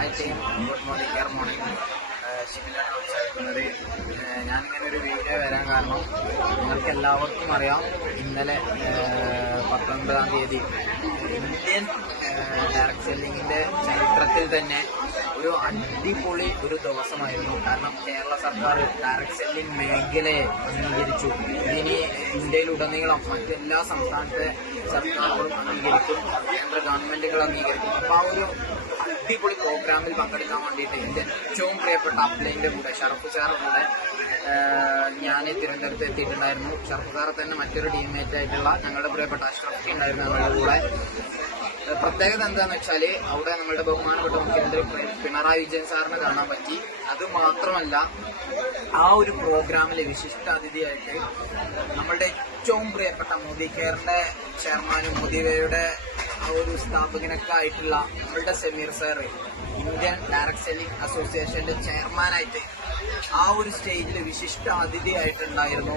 Hi team, good morning. Care morning. ഷിബിലാണ് സംസാരിക്കുന്നത്. ഞാനിങ്ങനെ ഒരു വീഡിയോ വരാൻ കാരണം നിങ്ങൾക്ക് എല്ലാവർക്കും അറിയാം, ഇന്നലെ 19-ാം തീയതി ഇന്ത്യൻ ഡയറക്ട് സെല്ലിങ്ങിൻ്റെ ചരിത്രത്തിൽ തന്നെ ഒരു അടിപൊളി ഒരു ദിവസമായിരുന്നു. കാരണം കേരള സർക്കാർ ഡയറക്ട് സെല്ലിംഗ് മേഖലയെ അംഗീകരിച്ചു. ഇനി ഇന്ത്യയിലുടനീളം മറ്റെല്ലാ സംസ്ഥാനത്തെ സർക്കാരുകളും അംഗീകരിക്കും, കേന്ദ്ര ഗവൺമെന്റുകൾ അംഗീകരിക്കും. അപ്പോൾ ആ ഒരു അടിപൊളി പ്രോഗ്രാമിൽ പങ്കെടുക്കാൻ വേണ്ടിയിട്ട് എൻ്റെ ഏറ്റവും പ്രിയപ്പെട്ട അപ്ലൈൻ്റെ കൂടെ ഷറഫ് സാറിൻ്റെ കൂടെ ഞാൻ തിരുവനന്തപുരത്ത് എത്തിയിട്ടുണ്ടായിരുന്നു. ഷറഫ് സാറെ തന്നെ മറ്റൊരു ടീംമേറ്റ് ആയിട്ടുള്ള ഞങ്ങളുടെ പ്രിയപ്പെട്ട അഷ്റഫ് ഉണ്ടായിരുന്നു ഞങ്ങളുടെ കൂടെ. പ്രത്യേകത എന്താണെന്ന് വെച്ചാൽ അവിടെ നമ്മുടെ ബഹുമാനപ്പെട്ട മുഖ്യമന്ത്രി പിണറായി വിജയൻ സാറിനെ കാണാൻ പറ്റി. അത് മാത്രമല്ല, ആ ഒരു പ്രോഗ്രാമിൽ വിശിഷ്ട അതിഥിയായിട്ട് നമ്മളുടെ ഏറ്റവും പ്രിയപ്പെട്ട മോദി കെയറിന്റെ ചെയർമാനും മോദിവേയുടെ ആ ഒരു സ്ഥാപകനൊക്കെ ആയിട്ടുള്ള നമ്മളുടെ Sameer sir, Indian direct selling അസോസിയേഷന്റെ ചെയർമാനായിട്ട് ആ ഒരു സ്റ്റേജിൽ വിശിഷ്ട അതിഥിയായിട്ടുണ്ടായിരുന്നു.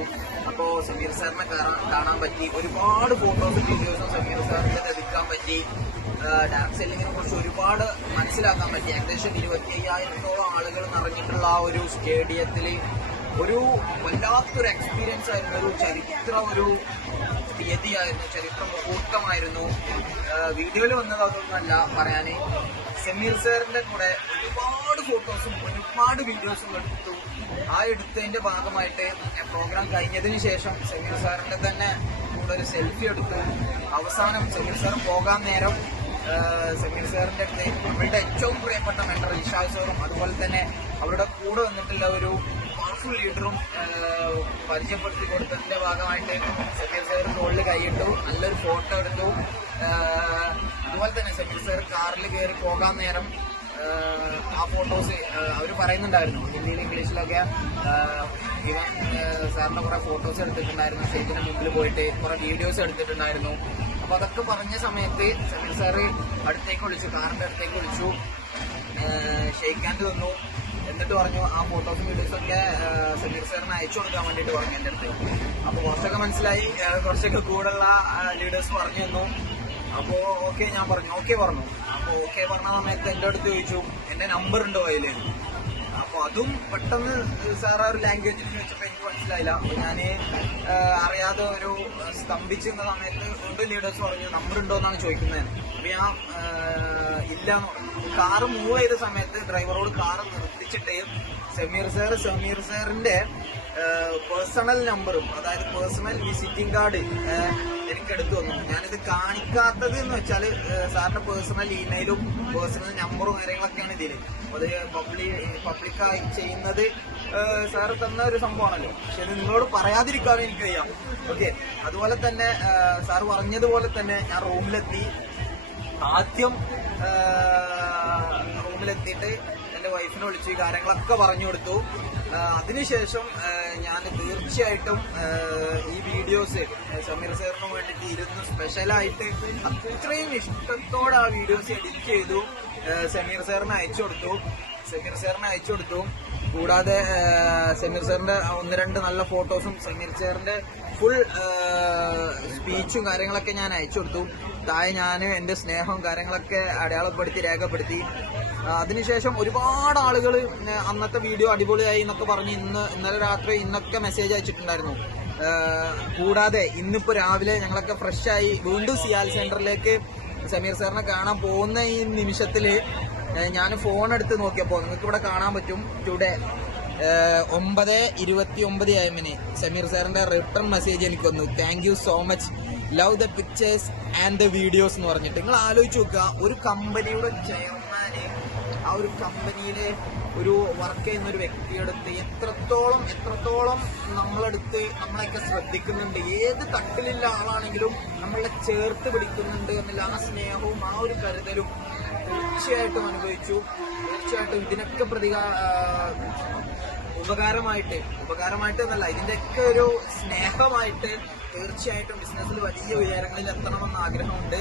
അപ്പോൾ സമീർ സാറിനെ കാണാൻ പറ്റി. ഒരുപാട് ഫോട്ടോസും വീഡിയോസും സമീർ സാറിന്റെ എടുക്കാൻ പറ്റി. ഡയറക്ട് സെല്ലിങ്ങിനെ കുറിച്ച് ഒരുപാട് മനസ്സിലാക്കാൻ പറ്റി. ഏകദേശം 25,000-ഓളം ആളുകൾ നിറഞ്ഞിട്ടുള്ള ആ ഒരു സ്റ്റേഡിയത്തിൽ ഒരു വല്ലാത്തൊരു എക്സ്പീരിയൻസ് ആയിരുന്നു. ഒരു ഒരു തീയതിയായിരുന്നു, ചരിത്ര മുഹൂർത്തമായിരുന്നു. വീഡിയോയിൽ വന്നത് അതൊന്നുമല്ല പറയാൻ. സമീർ സാറിന്റെ കൂടെ ഒരുപാട് ഫോട്ടോസും ഒരുപാട് വീഡിയോസും എടുത്തു. ആ എടുത്തതിന്റെ ഭാഗമായിട്ട് പ്രോഗ്രാം കഴിഞ്ഞതിന് ശേഷം സമീർ സാറിന്റെ തന്നെ കൂടെ ഒരു സെൽഫി എടുത്തു. അവസാനം സമീർ സാർ പോകാൻ നേരം സമീർ സാറിന്റെ അടുത്ത് നമ്മളുടെ ഏറ്റവും പ്രിയപ്പെട്ട മെന്റർ ഇഷാദ് സാറും അതുപോലെ തന്നെ അവരുടെ കൂടെ വന്നിട്ടുള്ള ഒരു പവർഫുൾ ലീഡറും പരിചയപ്പെടുത്തി കൊടുത്തതിന്റെ ഭാഗമായിട്ട് സമീർ സാർ തോളിൽ കൈയിട്ടു, നല്ലൊരു ഫോട്ടോ എടുത്തു. അതുപോലെ തന്നെ സമീർ സാർ കാറിൽ കയറി പോകാൻ നേരം ആ ഫോട്ടോസ് അവർ പറയുന്നുണ്ടായിരുന്നു ഹിന്ദിയിലും ഇംഗ്ലീഷിലൊക്കെ. ഇവൻ സാറിന്റെ കുറെ ഫോട്ടോസ് എടുത്തിട്ടുണ്ടായിരുന്നു, സ്റ്റേജിന് മുമ്പിൽ പോയിട്ട് കുറെ വീഡിയോസ് എടുത്തിട്ടുണ്ടായിരുന്നു. അപ്പൊ അതൊക്കെ പറഞ്ഞ സമയത്ത് സമീർ സാറ് അടുത്തേക്ക് വിളിച്ചു, കാറിന്റെ അടുത്തേക്ക് വിളിച്ചു, ഷെയ്ക്ക് ഹാൻഡ് തന്നു. എന്നിട്ട് പറഞ്ഞു ആ ഫോട്ടോസും വീഡിയോസൊക്കെ സമീർ സാറിന് അയച്ചു കൊടുക്കാൻ വേണ്ടിയിട്ട് പറഞ്ഞു എൻ്റെ അടുത്ത്. അപ്പൊ കുറച്ചൊക്കെ മനസ്സിലായി, കുറച്ചൊക്കെ കൂടുതലുള്ള ലീഡേഴ്സ് പറഞ്ഞു തന്നു. അപ്പോ ഓക്കെ ഞാൻ പറഞ്ഞു, ഓക്കെ പറഞ്ഞു. അപ്പൊ ഓക്കെ പറഞ്ഞ സമയത്ത് എൻ്റെ അടുത്ത് ചോദിച്ചു എൻ്റെ നമ്പർ ഉണ്ടോ അതില്. അപ്പൊ അതും പെട്ടെന്ന് സാർ ആ ഒരു ലാംഗ്വേജിൽ ചോദിച്ചപ്പോ എനിക്ക് മനസ്സിലായില്ല. അപ്പൊ ഞാന് അറിയാതെ ഒരു സ്തംഭിച്ചിരുന്ന സമയത്ത് വീണ്ടും ലീഡേഴ്സ് പറഞ്ഞു നമ്പർ ഉണ്ടോ എന്നാണ് ചോദിക്കുന്നത്. അപ്പൊ ഞാൻ ഇല്ല. കാറ് മൂവ് ചെയ്ത സമയത്ത് ഡ്രൈവറോട് കാറ് നിർത്തിച്ചിട്ട് സമീർ സാറിന്റെ പേഴ്സണൽ നമ്പറും അതായത് പേഴ്സണൽ വിസിറ്റിംഗ് കാർഡ് എനിക്ക് എടുത്തു വന്നു. ഞാനിത് കാണിക്കാത്തത് എന്ന് വെച്ചാൽ സാറിന്റെ പേഴ്സണൽ ഇമെയിലും പേഴ്സണൽ നമ്പറും കാര്യങ്ങളൊക്കെയാണ് ഇതിൽ. അത് പബ്ലിക്കായി ചെയ്യുന്നത് സാറ് തന്ന ഒരു സംഭവമാണല്ലോ. പക്ഷെ ഇത് നിങ്ങളോട് പറയാതിരിക്കാനും എനിക്ക് കഴിയാം. ഓക്കെ, അതുപോലെ തന്നെ സാറ് പറഞ്ഞതുപോലെ തന്നെ ഞാൻ റൂമിലെത്തി. ആദ്യം റൂമിലെത്തിയിട്ട് എൻ്റെ വൈഫിനെ വിളിച്ച് ഈ കാര്യങ്ങളൊക്കെ പറഞ്ഞു കൊടുത്തു. അതിനുശേഷം ഞാൻ തീർച്ചയായിട്ടും ഈ വീഡിയോസ് സമീർ സാറിന് വേണ്ടിയിട്ട് ഇരുന്ന് സ്പെഷ്യലായിട്ട് അത്രയും ഇഷ്ടത്തോടെ ആ വീഡിയോസ് എഡിറ്റ് ചെയ്തു സമീർ സാറിന് അയച്ചു കൊടുത്തു. കൂടാതെ സമീർ സാറിന്റെ 1-2 നല്ല ഫോട്ടോസും സമീർ സാറിന്റെ ഫുൾ സ്പീച്ചും കാര്യങ്ങളൊക്കെ ഞാൻ അയച്ചു കൊടുത്തു. താഴെ ഞാൻ എൻ്റെ സ്നേഹവും കാര്യങ്ങളൊക്കെ അടയാളപ്പെടുത്തി രേഖപ്പെടുത്തി. അതിനുശേഷം ഒരുപാട് ആളുകൾ അന്നത്തെ വീഡിയോ അടിപൊളിയായി എന്നൊക്കെ പറഞ്ഞ് ഇന്നലെ രാത്രി ഇന്നൊക്കെ മെസ്സേജ് അയച്ചിട്ടുണ്ടായിരുന്നു. കൂടാതെ ഇന്നിപ്പോ രാവിലെ ഞങ്ങളൊക്കെ ഫ്രഷായി വീണ്ടും സിയാൽ സെന്ററിലേക്ക് സമീർ സാറിനെ കാണാൻ പോകുന്ന ഈ നിമിഷത്തില് ഞാൻ ഫോൺ എടുത്ത് നോക്കിയപ്പോൾ നിങ്ങൾക്ക് ഇവിടെ കാണാൻ പറ്റും, ടുഡേ 9:29 AM സമീർ സാറിന്റെ റിട്ടേൺ മെസ്സേജ് എനിക്ക് വന്നു. Thank you so much, love the pictures and the videos എന്ന് പറഞ്ഞിട്ട്. നിങ്ങൾ ആലോചിച്ച് നോക്കുക, ഒരു കമ്പനിയുടെ ചെയർമാന് ആ ഒരു കമ്പനിയിലെ ഒരു വർക്ക് ചെയ്യുന്ന ഒരു വ്യക്തിയെടുത്ത് എത്രത്തോളം നമ്മളെയൊക്കെ ശ്രദ്ധിക്കുന്നുണ്ട്. ഏത് തട്ടിലുള്ള ആളാണെങ്കിലും നമ്മളെ ചേർത്ത് പിടിക്കുന്നുണ്ട് എന്നുള്ള ആ സ്നേഹവും ആ ഒരു കരുതലും തീർച്ചയായിട്ടും അനുഭവിച്ചു. തീർച്ചയായിട്ടും ഇതിനൊക്കെ ഉപകാരമായിട്ട് എന്നല്ല, ഇതിന്റെയൊക്കെ ഒരു സ്നേഹമായിട്ട് തീർച്ചയായിട്ടും ബിസിനസ്സിൽ വലിയ ഉയരങ്ങളിൽ എത്തണമെന്ന് ആഗ്രഹമുണ്ട്.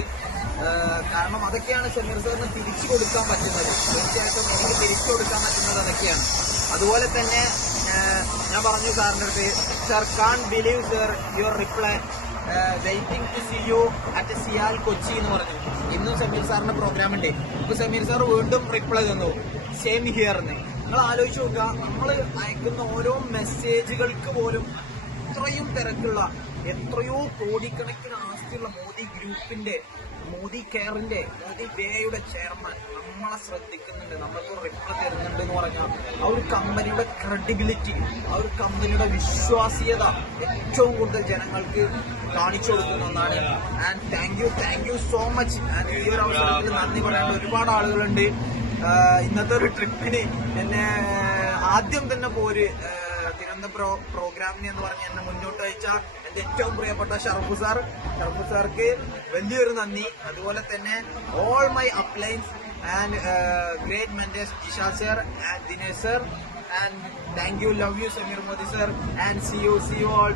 കാരണം അതൊക്കെയാണ് സമീർ സാറിന് തിരിച്ചു കൊടുക്കാൻ പറ്റുന്നത്. തീർച്ചയായിട്ടും എനിക്ക് തിരിച്ചു കൊടുക്കാൻ പറ്റുന്നത് അതൊക്കെയാണ്. അതുപോലെ തന്നെ ഞാൻ പറഞ്ഞു സാറിൻ്റെ അടുത്ത്, sir can believe sir your reply waiting to see you at CIAL Kochi എന്ന് പറഞ്ഞു. ഇന്നും സമീർ സാറിന്റെ പ്രോഗ്രാം ഉണ്ട്. അപ്പൊ സമീർ സാർ വീണ്ടും റിപ്ലൈ തന്നു, സെയിം ഹിയർ എന്ന്. നിങ്ങൾ ആലോചിച്ച് നോക്കുക, നമ്മൾ അയക്കുന്ന ഓരോ മെസ്സേജുകൾക്ക് പോലും ഇത്രയും തിരക്കുള്ള, എത്രയോ കോടിക്കണക്കിന് ആസ്തിയുള്ള മോദി ഗ്രൂപ്പിന്റെ, മോദി കെയറിന്റെ, മോദി വേയുടെ ചെയർമാൻ നമ്മളെ ശ്രദ്ധിക്കുന്നുണ്ട്, നമ്മൾക്ക് റിപ്ലൈ തരുന്നുണ്ട് എന്ന് പറഞ്ഞാൽ ആ ഒരു കമ്പനിയുടെ ക്രെഡിബിലിറ്റി, ആ ഒരു കമ്പനിയുടെ വിശ്വാസ്യത ഏറ്റവും കൂടുതൽ ജനങ്ങൾക്ക് കാണിച്ചു കൊടുക്കുന്ന ഒന്നാണ്. And thank you so much. And ഈ ഒരു അവസരത്തിൽ നന്ദി പറയേണ്ട ഒരുപാട് ആളുകളുണ്ട്. ഇന്നത്തെ ഒരു ട്രിപ്പിന് എന്നെ ആദ്യം തന്നെ പോര് തിരുവനന്തപുരം പ്രോഗ്രാമിന് എന്ന് പറഞ്ഞ് എന്നെ മുന്നോട്ട് അയച്ച എന്റെ ഏറ്റവും പ്രിയപ്പെട്ട ഷർഫു സാർക്ക് വലിയൊരു നന്ദി. അതുപോലെ തന്നെ all my appliance and great mentors Jishal sir and Dinesh sir, and thank you, love you Sameer Modi sir, and C you all.